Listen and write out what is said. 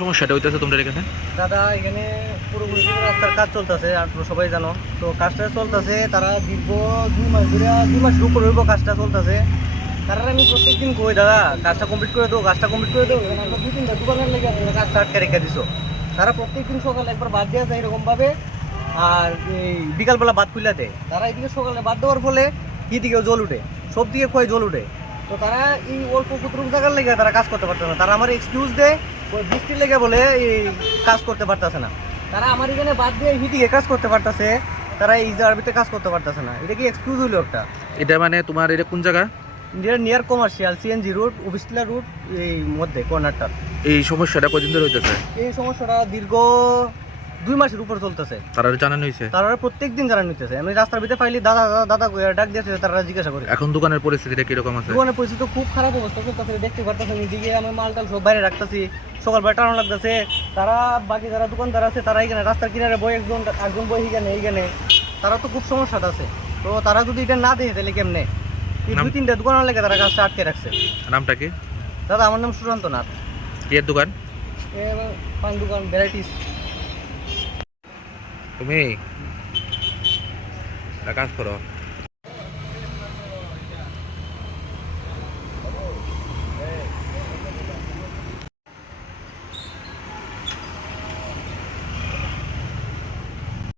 সমস্যাটা হইতেছে তোমাদের এখানে? দাদা এখানে পুরোপুরি রাস্তার কাজ চলতেছে, আর তোমরা সবাই জানো তো কাজটা চলতেছে। তারা দীর্ঘ 2 মাস ধরে, 2 মাসের উপরে হইব কাজটা চলতেছে। তারা আমি প্রত্যেকদিন কই দাদা কাজটা কমপ্লিট করে দাও, কাজটা কমপ্লিট করে দাও। এখানে আমরা 2-3টা দোকানের লেগে আপনারা কাজটা আটকে রেখে দিছো। তারা প্রত্যেকদিন সকালে একবার বাদ দেওয়া যায় এরকমভাবে, আর এই বিকালবেলা বাদ খুলে দেয়। তারা এদিকে সকালে বাদ দেওয়ার ফলে এদিকেও জল উঠে, সব দিকে ক্ষয় জল উঠে। তো তারা এই অল্প কুতরুক জায়গার লেগে তারা কাজ করতে পারতেছে না। তারা আমার এক্সকিউজ দেয় ওই বৃষ্টির লেগে বলে এই কাজ করতে পারতেছে না। তারা আমার এখানে বাদ দিয়ে হিদিকে কাজ করতে পারতেছে, তারা এই জায়গাতে কাজ করতে পারতেছে না। এটা কি এক্সকিউজ হইলো একটা? এটা মানে তোমার এটা কোন জায়গা? ইন্ডিয়ার নিয়ার কমার্শিয়াল সিএনজি রুট, অফিসলা রুট, এই মধ্যে কর্নারটা। এই সমস্যাটা কদিন ধরে হইতেছে? এই সমস্যাটা দীর্ঘ 2 মাসের উপর চলতেছে। তারা জানানো হয়েছে? তারা প্রত্যেকদিন জানা নিতেছে। আমি রাস্তার ভিতরে ফাইলি দাদা দাদা দাদা করে ডাক দিয়েছে, তারা জিজ্ঞাসা করে। এখন দোকানের পরিস্থিতিটা কিরকম আছে? দোকানের পরিস্থিতি খুব খারাপ অবস্থা চলতেছে, দেখতে পারতেছেন। এদিকে আমি মালটাল সব বাইরে রাখতেছি, সকালবেলা টানো লাগতেছে। তারা বাকি যারা দোকানদার আছে তারা এখানে রাস্তার কিনারে বই, একজন বই এইখানে তারা তো খুব সমস্যাটা আছে। তো তারা যদি এটা না দেখে তাহলে কেমনে? এই 2-3টা দোকানের লেগে তারা কাজটা আটকে রাখছে। নামটা কি? দাদা আমার নাম সুশান্ত নাথ। কি এর দোকান? পান দোকান, ভ্যারাইটিস। তুমি একটা কাজ করো,